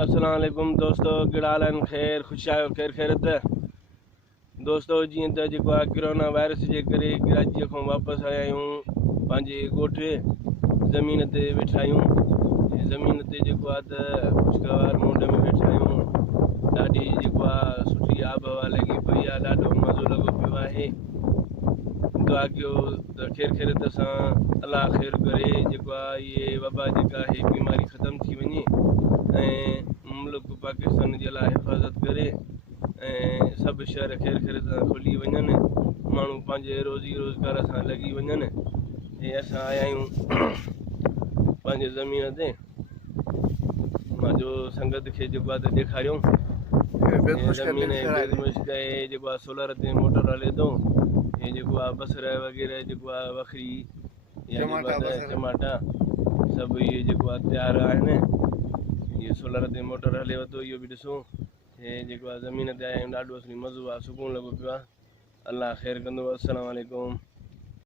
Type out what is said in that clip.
अस्सलाम वालेकुम दोस्तों, कहिड़ा हाल आहिनि? ख़ैर ख़ुशि आहियो? ख़ैरियत दोस्तों। जीअं त जेको आहे कोरोना वायरस जे करे कराचीअ खां वापसि आया आहियूं पंहिंजे ॻोठ ज़मीन ते वेठा आहियूं। ज़मीन ते जेको आहे त ख़ुशगवार मुंड में वेठा आहियूं। ॾाढी जेको आहे सुठी आबहवा लॻी पई आहे, ॾाढो मज़ो लॻो पियो आहे। दुआ कयो त ख़ैरियत सां अलाह ख़ैरु करे जेको आहे इहे वबा जेका आहे बीमारी ख़तमु थी वञे ऐं मुल्क पाकिस्तान जे लाइ हिफ़ाज़त करे ऐं सभु शहर ख़ैरियत सां खुली वञनि, माण्हू पंहिंजे रोज़ी रोज़गार सां लॻी वञनि। हे असां आया आहियूं पंहिंजे ज़मीन ते। मुंहिंजो संगत खे जेको आहे त ॾेखारियूं ज़मीन जेको आहे सोलर ते मोटर हले थो। हे जेको आहे बसर वग़ैरह जेको आहे वखरी टमाटा सभु इहे जेको आहे तयारु आहिनि। इहो सोलर ते मोटर हलेव थो, इहो बि ॾिसो। हे जेको आहे ज़मीन ते आया आहियूं, ॾाढो असली मज़ो आहे, सुकून लॻो पियो आहे। अलाह ख़ैरु कंदो। अस्सलाम वालेकुम।